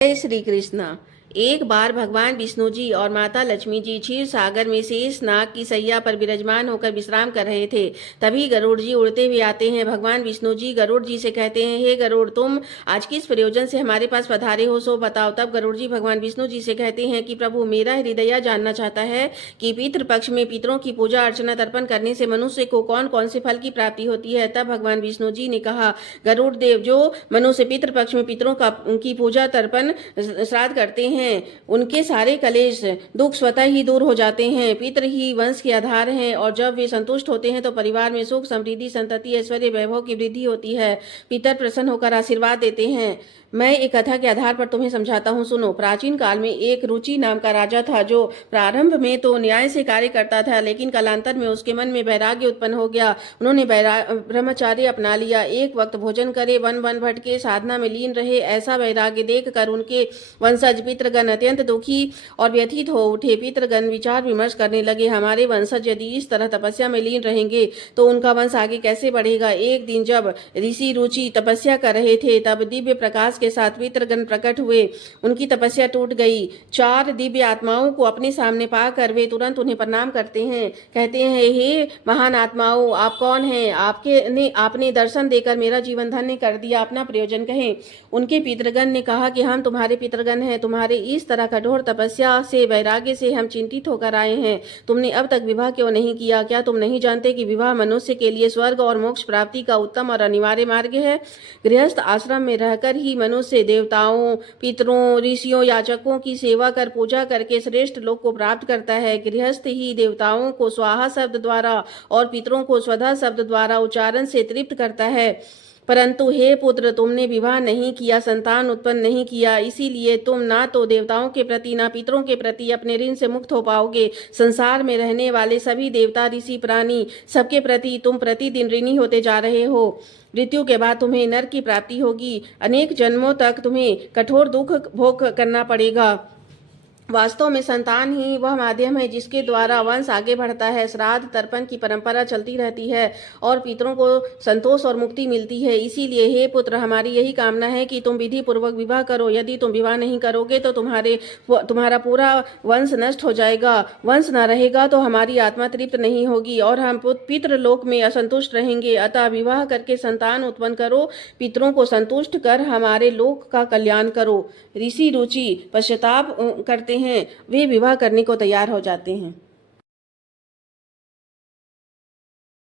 जय श्री कृष्ण। एक बार भगवान विष्णु जी और माता लक्ष्मी जी क्षीर सागर में शेष नाग की सैया पर विराजमान होकर विश्राम कर रहे थे। तभी गरुड़ जी उड़ते हुए आते हैं। भगवान विष्णु जी गरुड़ जी से कहते हैं, हे गरुड़, तुम आज किस प्रयोजन से हमारे पास पधारे हो, सो बताओ। तब गरुड़ जी भगवान विष्णु जी से कहते हैं कि प्रभु, मेरा हृदय जानना चाहता है कि पितृपक्ष में पितरों की पूजा अर्चना तर्पण करने से मनुष्य को कौन कौन से फल की प्राप्ति होती है। तब भगवान विष्णु जी ने कहा, गरुड़ देव, जो मनुष्य पितृपक्ष में पितरों की पूजा तर्पण श्राद्ध करते हैं उनके सारे कलेश दुख स्वतः ही दूर हो जाते हैं। पितृ ही वंश के आधार हैं और जब वे संतुष्ट होते हैं तो परिवार में सुख समृद्धि संतति ऐश्वर्य वैभव की वृद्धि होती है। पितर प्रसन्न होकर आशीर्वाद देते हैं। मैं एक कथा के आधार पर तुम्हें समझाता हूँ, सुनो। प्राचीन काल में एक रुचि नाम का राजा था, जो प्रारंभ में तो न्याय से कार्य करता था, लेकिन कालांतर में उसके मन में वैराग्य उत्पन्न हो गया। उन्होंने ब्रह्मचार्य अपना लिया। एक वक्त भोजन करे, वन वन भटके, साधना में लीन रहे। ऐसा वैराग्य देखकर उनके वंशज पितृगण अत्यंत दुखी और व्यथित हो उठे। पितृगण विचार विमर्श करने लगे, हमारे वंशज यदि इस तरह तपस्या में लीन रहेंगे तो उनका वंश आगे कैसे बढ़ेगा। एक दिन जब ऋषि रुचि तपस्या कर रहे थे, तब दिव्य प्रकाश के साथ पितृगण प्रकट हुए। उनकी तपस्या टूट गई। 4 दिव्य आत्माओं को अपने सामने पाकर वे तुरंत उन्हें प्रणाम करते हैं। कहते हैं, हे महान आत्माओं, आप कौन हैं? आपने दर्शन देकर मेरा जीवन धन्य कर दिया। अपना प्रयोजन कहें। उनके पितृगण ने कहा कि हम तुम्हारे पितृगण हैं। तुम्हारे इस तरह कठोर तपस्या से, वैराग्य से हम चिंतित होकर आए हैं। तुमने अब तक विवाह क्यों नहीं किया? क्या तुम नहीं जानते कि विवाह मनुष्य के लिए स्वर्ग और मोक्ष प्राप्ति का उत्तम और अनिवार्य मार्ग है? गृहस्थ आश्रम में रहकर ही मनुष्य देवताओं, पितरों, ऋषियों, याचकों की सेवा कर पूजा करके श्रेष्ठ लोक को प्राप्त करता है। गृहस्थ ही देवताओं को स्वाहा शब्द द्वारा और पितरों को स्वधा शब्द द्वारा उच्चारण से तृप्त करता है। परंतु हे पुत्र, तुमने विवाह नहीं किया, संतान उत्पन्न नहीं किया, इसीलिए तुम ना तो देवताओं के प्रति ना पितरों के प्रति अपने ऋण से मुक्त हो पाओगे। संसार में रहने वाले सभी देवता, ऋषि, प्राणी, सबके प्रति तुम प्रतिदिन ऋणी होते जा रहे हो। मृत्यु के बाद तुम्हें नरक की प्राप्ति होगी। अनेक जन्मों तक तुम्हें कठोर दुख भोग करना पड़ेगा। वास्तव में संतान ही वह माध्यम है जिसके द्वारा वंश आगे बढ़ता है। श्राद्ध तर्पण की परंपरा चलती रहती है और पितरों को संतोष और मुक्ति मिलती है। इसीलिए हे पुत्र, हमारी यही कामना है कि तुम विधि पूर्वक विवाह करो। यदि तुम विवाह नहीं करोगे तो तुम्हारा पूरा वंश नष्ट हो जाएगा। वंश न रहेगा तो हमारी आत्मा तृप्त नहीं होगी और हम पितृलोक में असंतुष्ट रहेंगे। अतः विवाह करके संतान उत्पन्न करो, पितरों को संतुष्ट कर हमारे लोक का कल्याण करो। ऋषि रुचि पश्चाताप करते हैं। वे विवाह करने को तैयार हो जाते हैं।